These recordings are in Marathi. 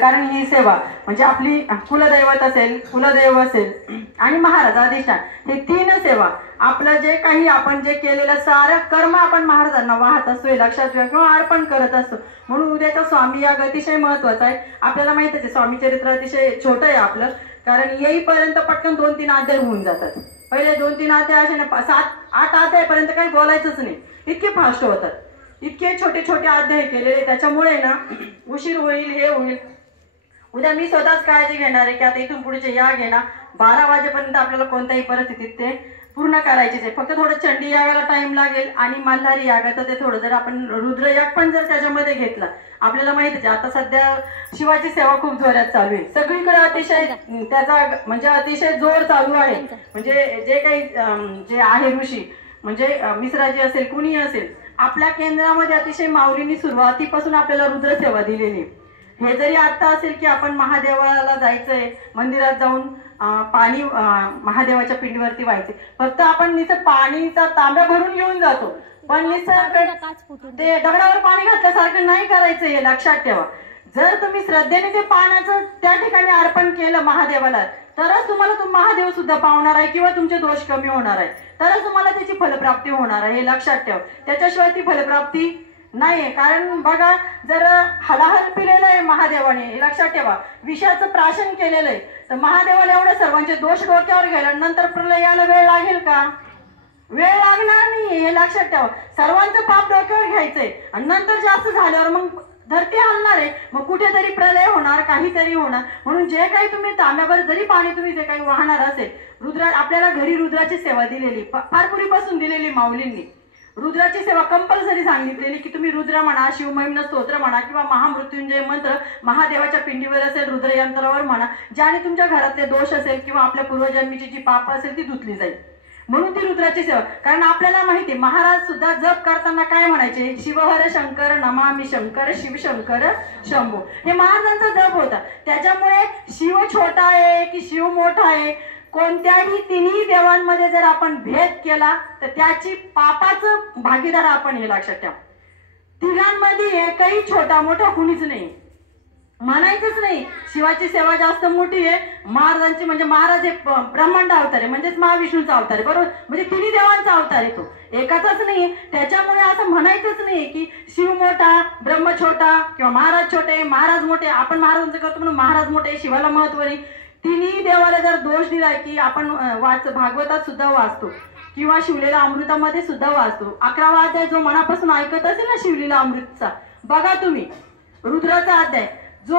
कारण ही सेवा म्हणजे आपली कुलदैवत असेल, कुलदेव असेल आणि महाराज अधिष्ठान, हे तीन सेवा आपलं जे काही आपण जे केलेलं सारं कर्म आपण महाराजांना वाहत असतो, हे लक्षात ठेवा, किंवा अर्पण करत असतो. म्हणून उद्याचा स्वामी याग अतिशय महत्वाचा आहे. आपल्याला माहितच आहे स्वामी चरित्र अतिशय छोटं आहे आपलं, कारण येईपर्यंत पटकन 2-3 अध्याय होऊन जातात. पहिले 2-3 अध्याय असे ना 7-8 अध्यायपर्यंत काही बोलायचंच नाही, इतके फास्ट होतात. इतके छोटे छोटे अध्याय केलेले, त्याच्यामुळे ना उशीर होईल, हे होईल. उद्या मी स्वतःच काळजी घेणार आहे की आता इथून पुढचे याग आहे ना 12 वाजेपर्यंत आपल्याला कोणत्याही परिस्थितीत ते पूर्ण करायचेच आहे. फक्त थोडं चंडी यागाला टाइम लागेल आणि मल्हारी यागाचं ते थोडं, जर आपण रुद्र याग पण जर त्याच्यामध्ये घेतला, आपल्याला माहितीच आहे आता सध्या शिवाची सेवा खूप जोरात चालू आहे सगळीकडे, अतिशय त्याचा म्हणजे अतिशय जोर चालू आहे. म्हणजे जे काही जे आहे ऋषी म्हणजे मिश्राजी असेल, कुणी असेल, आपल्या केंद्रामध्ये अतिशय माऊलींनी सुरुवातीपासून आपल्याला रुद्र सेवा दिलेली. हे जरी आता असेल की आपण महादेवाला जायचंय, मंदिरात जाऊन पाणी महादेवाच्या पिंडीवरती व्हायचे, फक्त आपण नुसतं पाणीचा तांब्या भरून घेऊन जातो, पण नुसतं ते दगडावर पाणी घातल्यासारखं नाही करायचं, हे लक्षात ठेवा. जर तुम्ही श्रद्धेने ते पाण्याचं त्या ठिकाणी अर्पण केलं महादेवाला, तरच तुम्हाला तो महादेव सुद्धा पावणार आहे किंवा तुमचे दोष कमी होणार आहे, तरच तुम्हाला त्याची फलप्राप्ती होणार आहे, हे लक्षात ठेवा. त्याच्याशिवाय ती फलप्राप्ती नाहीये. कारण बघा, जर हलाहल पिलेलं आहे महादेवाने, हे लक्षात ठेवा, विषाचं प्राशन केलेलं आहे, तर महादेवाला एवढे सर्वांचे दोष डोक्यावर घ्यायला नंतर प्रलयाला वेळ लागेल का? वेळ लागणार नाही, हे लक्षात ठेवा. सर्वांचं पाप डोक्यावर घ्यायचंय आणि नंतर जास्त झाल्यावर मग धरती हलणार आहे, मग कुठेतरी प्रलय होणार, काहीतरी होणार. म्हणून जे काही तुम्ही तांब्यावर जरी पाणी तुम्ही जे काही वाहणार असेल, रुद्र आपल्याला घरी रुद्राची सेवा दिलेली, फार पूर्वीपासून दिलेली माऊलींनी. रुद्राची सेवा कंपल्सरी सांगितलेली की तुम्ही रुद्र म्हणा, शिवमहिम्न स्तोत्र म्हणा किंवा महामृत्युंजय मंत्र महादेवाच्या पिंडीवर असेल, रुद्र यंत्रावर म्हणा, ज्याने तुमच्या घरातले दोष असेल किंवा आपल्या पूर्वजन्मीची जी पाप असेल ती धुतली जाईल. म्हणून ती रुद्राची सेवा. कारण आपल्याला माहिती महाराज सुद्धा जप करताना काय म्हणायचे, शिवहर शंकर नमामि शंकर शिवशंकर शंभो, हे महाराजांचा जप होता. त्याच्यामुळे शिव छोटा आहे की शिव मोठा आहे, कोणत्याही तिन्ही देवांमध्ये जर आपण भेद केला तर त्याची पापाचं भागीदार आपण, हे लक्षात ठेवा. तिघांमध्ये एकही छोटा मोठा कुणीच नाही, म्हणायचंच नाही. शिवाची सेवा जास्त मोठी आहे, महाराजांची म्हणजे महाराज एक ब्रह्मांड अवतार आहे, म्हणजेच महाविष्णूचा अवतार आहे, बरोबर. म्हणजे तिन्ही देवांचा अवतार आहे, तो एकाचाच नाही. त्याच्यामुळे असं म्हणायचंच नाही की शिव मोठा, ब्रह्म छोटा किंवा महाराज छोटे, महाराज मोठे. आपण महाराजांचं करतो म्हणून महाराज मोठे, शिवाला महत्व नाही. तिन्ही देवाला जर दोष दिला की आपण भागवतात सुद्धा वाचतो किंवा शिवलेला अमृतामध्ये सुद्धा वाचतो. 11वा अध्याय जो मनापासून ऐकत असेल ना शिवलीला अमृतचा, बघा तुम्ही रुद्राचा अध्याय, जो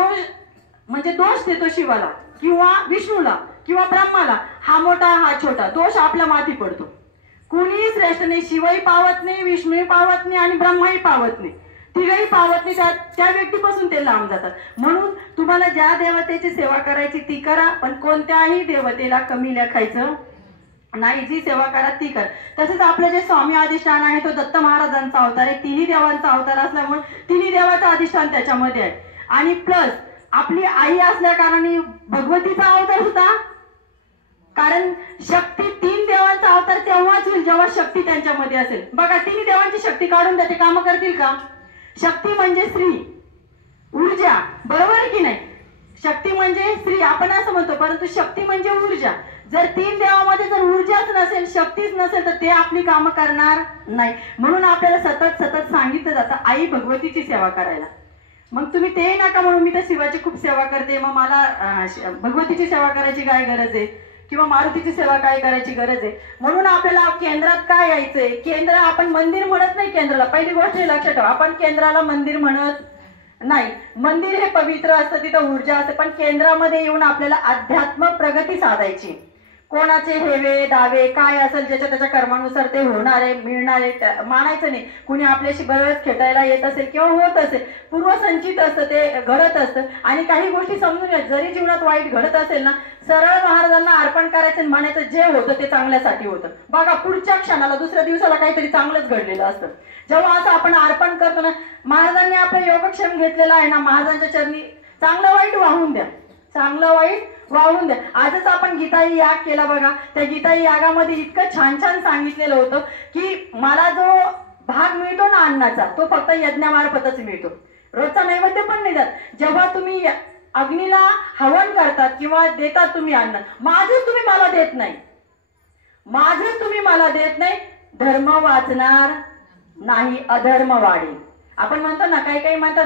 म्हणजे दोष देतो शिवाला किंवा विष्णूला किंवा ब्रह्माला, हा मोठा हा छोटा, दोष आपल्या माथी पडतो. कुणीही श्रेष्ठ नाही, शिवही पावत नाही, विष्णूही पावत नाही आणि ब्रह्माही पावत नाही, तिघही पावत नाही. त्या व्यक्तीपासून ते लांब जातात. म्हणून तुम्हाला ज्या देवतेची सेवा करायची ती करा, पण कोणत्याही देवतेला कमी लेखायचं नाही. जी सेवा करा ती कर. तसेच आपलं जे स्वामी अधिष्ठान आहे तो दत्त महाराजांचा अवतार आहे, तिन्ही देवांचा अवतार असल्यामुळे तिन्ही देवाचं अधिष्ठान त्याच्यामध्ये आहे. आणि प्लस आपली आई असल्या कारणाने भगवतीचा अवतार होता, कारण शक्ती 3 देवांचा अवतार तेव्हाच होईल जेव्हा शक्ती त्यांच्यामध्ये असेल. बघा, तिन्ही देवांची शक्ती काढून त्याचे काम करतील का? शक्ती म्हणजे स्त्री, ऊर्जा, बरोबर आहे की नाही? शक्ती म्हणजे स्त्री आपण असं म्हणतो, परंतु शक्ती म्हणजे ऊर्जा. जर 3 देवामध्ये जर ऊर्जाच नसेल, शक्तीच नसेल, तर ते आपली कामं करणार नाही. म्हणून आपल्याला सतत सतत सांगितलं जातं आई भगवतीची सेवा करायला. मग तुम्ही ते नका म्हणून मी तर शिवाची खूप सेवा करते, मग मला भगवतीची सेवा करायची काय गरज आहे किंवा मारुतीची सेवा काय करायची गरज आहे. म्हणून आपल्याला केंद्रात काय यायचंय, केंद्र आपण मंदिर म्हणत नाही केंद्राला. पहिली गोष्ट लक्षात ठेवा, आपण केंद्राला मंदिर म्हणत नाही. मंदिर हे पवित्र असतं, तिथं ऊर्जा असते, पण केंद्रामध्ये येऊन आपल्याला अध्यात्म प्रगती साधायची. कोणाचे हेवे दावे काय असेल ज्याच्या त्याच्या कर्मानुसार ते होणार आहे, मिळणार आहे, मानायचं नाही. कुणी आपल्याशी बरोबरच खेटायला येत असेल किंवा होत असेल, पूर्वसंचित असतं, ते घडत असतं. आणि काही गोष्टी समजून घ्या, जरी जीवनात वाईट घडत असेल ना, सरळ महाराजांना अर्पण करायचं, म्हणायचं जे होतं ते चांगल्यासाठी होतं. बघा, पुढच्या क्षणाला दुसऱ्या दिवसाला काहीतरी चांगलंच घडलेलं असतं. जेव्हा असं आपण अर्पण करतो ना, महाराजांनी आपला योगक्षेम घेतलेला आहे ना, महाराजांच्या चरणी चांगलं वाईट वाहून द्या, चांगलं वाईट वाहून द्या. आजच आपण गीताई याग केला बघा, त्या गीताई यागामध्ये इतकं छान छान सांगितलेलं होतं की मला जो भाग मिळतो ना अन्नाचा, तो फक्त यज्ञामार्फतच मिळतो, रोजचा नैवेद्य पण नाही जात. जेव्हा तुम्ही अग्नीला हवन करतात किंवा देतात तुम्ही अन्न, माझंच तुम्ही मला देत नाही, माझंच तुम्ही मला देत नाही, धर्म वाचणार नाही, अधर्म वाढेल. आपण म्हणतो ना, काही काही म्हणतात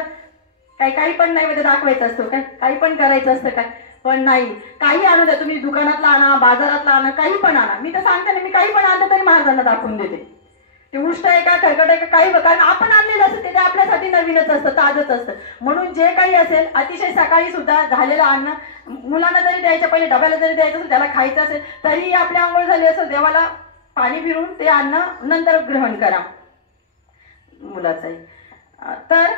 काही पण नैवेद्य दाखवायचं असतो, काही पण करायचं असतं काय, पण नाही, काही आणू द्या तुम्ही, दुकानातला आणा, बाजारातला आणा, काही पण आणा. मी तर सांगते ना, मी काही पण आणते तरी महाराजांना दाखवून देते. ते उष्ट आहे का खरकट आहे का काही, कारण आपण आणलेलं असतं ते आपल्यासाठी नवीनच असतं, ताजच असतं. म्हणून जे काही असेल अतिशय सकाळी सुद्धा झालेलं अन्न मुलांना जरी द्यायचं, पहिले डब्याला जरी द्यायचं असेल, त्याला खायचं असेल तरी आपली आंघोळ झाली असेल, देवाला पाणी फिरून ते अन्न नंतर ग्रहण करा मुलाचं. तर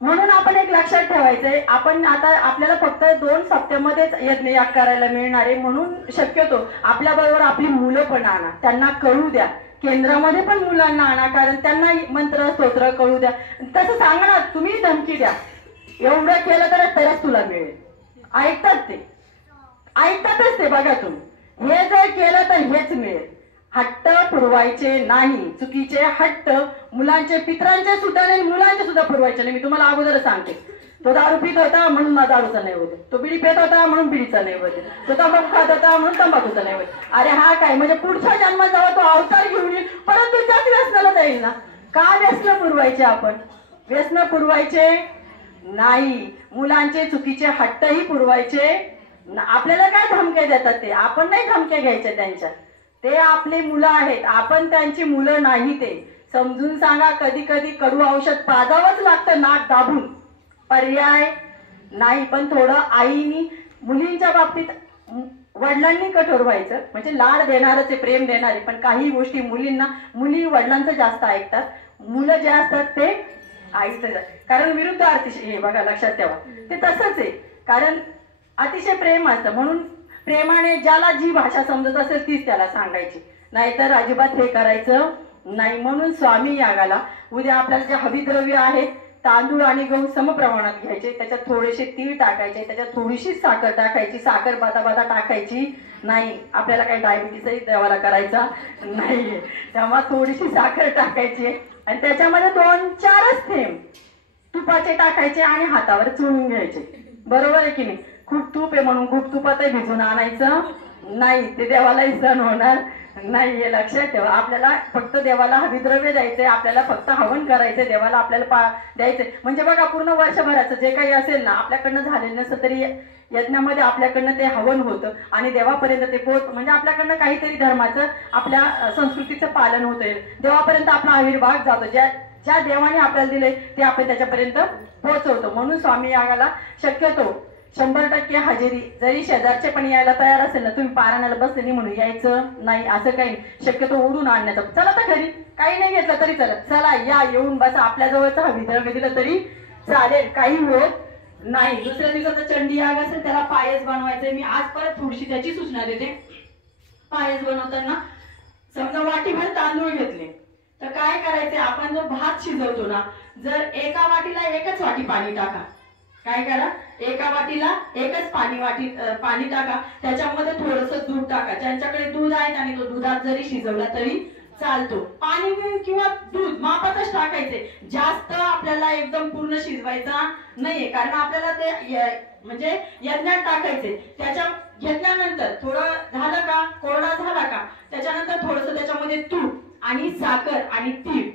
म्हणून आपण एक लक्षात ठेवायचंय, आपण आता आपल्याला फक्त 2 सप्त्यामध्येच यज्ञयाग करायला मिळणार आहे. म्हणून शक्यतो आपल्या बरोबर आपली मुलं पण आणा, त्यांना कळू द्या. केंद्रामध्ये पण मुलांना आणा, कारण त्यांना मंत्र स्तोत्र कळू द्या. तसं सांगा ना, तुम्ही धमकी द्या, एवढं केलं तरच तुला मिळेल. ऐकतात ते, ऐकतातच ते. बघा तुम्ही, हे जर केलं तर हेच मिळेल. हट्ट पुरवायचे नाही, चुकीचे हट्ट मुलांचे, पित्रांचे सुद्धा नाही, मुलांचे सुद्धा पुरवायचे नाही. मी तुम्हाला अगोदर सांगते, तो दारू पित होता म्हणून दारूचा नैवेद्य, तो बिडी पित होता म्हणून बिडीचा नैवेद्य, तो तंबाखू खात होता म्हणून तंबाखूचा नैवेद्य. अरे हा काय, म्हणजे पुढच्या जन्मात जेव्हा तो अवतार घेऊन येईल परंतु त्याच व्यसनाला जाईल ना. का व्यसन पुरवायचे आपण? व्यसन पुरवायचे नाही, मुलांचे चुकीचे हट्टही पुरवायचे. आपल्याला काय धमक्या देतात ते, आपण नाही धमक्या घ्यायच्या त्यांच्या, ते आपली मुलं आहेत, आपण त्यांची मुलं नाही. ते समजून सांगा. कधी कधी कडू औषध पाजावंच लागतं नाक दाबून, पर्याय नाही. पण थोडं आईनी मुलींच्या बाबतीत वडिलांनी कठोर व्हायचं, म्हणजे लाड देणारच आहे, प्रेम देणारे, पण काही गोष्टी मुली वडिलांचं जास्त ऐकतात, मुलं जे असतात ते आईचं, कारण विरुद्ध अतिशय. हे बघा लक्षात ठेवा, ते तसंच आहे, कारण अतिशय प्रेम असतं. म्हणून प्रेमाने ज्याला जी भाषा समजत असेल तीच त्याला सांगायची, नाहीतर अजिबात हे करायचं नाही. म्हणून स्वामी यागाला उद्या आपल्याला जे हविद्रव्य आहे, तांदूळ आणि गहू समप्रमाणात घ्यायचे, त्याच्यात थोडेसे तीळ टाकायचे, त्याच्यात थोडीशी साखर टाकायची, साखर बादा टाकायची नाही. आपल्याला काही डायबिटीसही देवाला करायचा नाहीये, तेव्हा थोडीशी साखर टाकायची आणि त्याच्यामध्ये 2-4च थेंब तुपाचे टाकायचे आणि हातावर चुळून घ्यायचे. बरोबर आहे की नाही? खूप तूप आहे म्हणून खूप तुपातही भिजून आणायचं नाही, ते देवालाही सहन होणार नाही. हे लक्षात ठेवा. आपल्याला फक्त देवाला हविद्रव्य द्यायचंय, आपल्याला फक्त हवन करायचंय, देवाला आपल्याला द्यायचंय. म्हणजे बघा, पूर्ण वर्षभराचं जे काही असेल ना, आपल्याकडनं झालेलं नसतं तरी यज्ञामध्ये आपल्याकडनं ते हवन होतं आणि देवापर्यंत ते पोहोच, म्हणजे आपल्याकडनं काहीतरी धर्माचं, आपल्या संस्कृतीचं पालन होतंय, देवापर्यंत आपला आविर्भाव जातो. ज्या देवाने आपल्याला दिले ते आपण त्याच्यापर्यंत पोहोचवतो. म्हणून स्वामी यागाला शक्यतो 100% हजेरी, जरी शेजारचे पण यायला तयार असेल ना, तुम्ही पारायणाला बसले नाही म्हणून यायचं नाही, असं काही नाही. शक्यतो ओढून आणण्याचं, चला तर घरी, काही नाही घेतलं तरी चला, चला या, येऊन बसा, आपल्या जवळचं हविद्रव्य दिलं तरी चालेल, काही होत नाही. दुसऱ्या दिवसाचा चंडी याग असेल, त्याला पायस बनवायचंय. मी आज परत थोडीशी त्याची सूचना देते. पायस बनवताना समजा वाटीभर तांदूळ घेतले तर काय करायचे, आपण जो भात शिजवतो ना, जर एका वाटीला 1च वाटी पाणी टाका. काय करा, एका वाटीला 1च पाणी टाका, त्याच्यामध्ये थोडंसं दूध टाका. ज्यांच्याकडे दूध आहे आणि तो दुधात जरी शिजवला तरी चालतो. पाणी किंवा दूध मापातच टाकायचे, जास्त आपल्याला एकदम पूर्ण शिजवायचा नाहीये, कारण आपल्याला ते म्हणजे यज्ञात टाकायचे. त्याच्या घेतल्यानंतर थोडं झालं का, कोरडा झाला का, त्याच्यानंतर थोडंसं त्याच्यामध्ये तूप आणि साखर आणि तीळ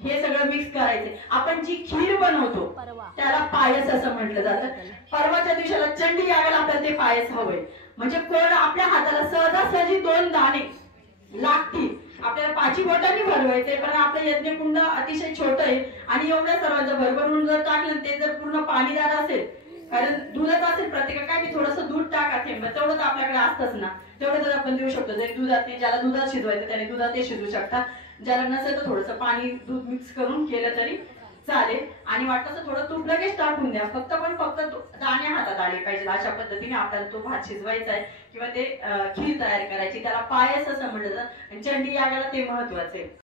हे सगळं मिक्स करायचे. आपण जी खीर बनवतो त्याला पायस असं म्हटलं जातं. परवाच्या दिवसाला चंडी यागाला आपल्याला ते पायस हवंय, म्हणजे कोरडं आपल्या हाताला सहजासहजी 2 दाणे लागतील. आपल्याला 5 बोटांनी भरवायचंय, पण आपलं यज्ञकुंड अतिशय छोट आहे आणि एवढ्या सर्वांचं भरभरून जर टाकलं, ते जर पूर्ण पाणीदार असेल, कारण दूधच असेल प्रत्येक, काय थोडंसं दूध टाका, थेंब तेवढं तर आपल्याकडे असतंच ना, तेवढं तर आपण देऊ शकतो. जरी दुधात नाही, ज्याला दुधात शिजवायचं त्याने दुधात ते शिजवू शकता, ज्याला नसेल तर थोडंसं पाणी दूध मिक्स करून केलं तरी चालेल. आणि वाटतं तर थोडं तूप लगेच टाकून द्या, फक्त दाणे हातात आले पाहिजे. अशा पद्धतीने आपल्याला तो भात शिजवायचा आहे किंवा ते खीर तयार करायची, त्याला पायस असं म्हटलं जातं. चंडी यागाला ते महत्वाचं आहे.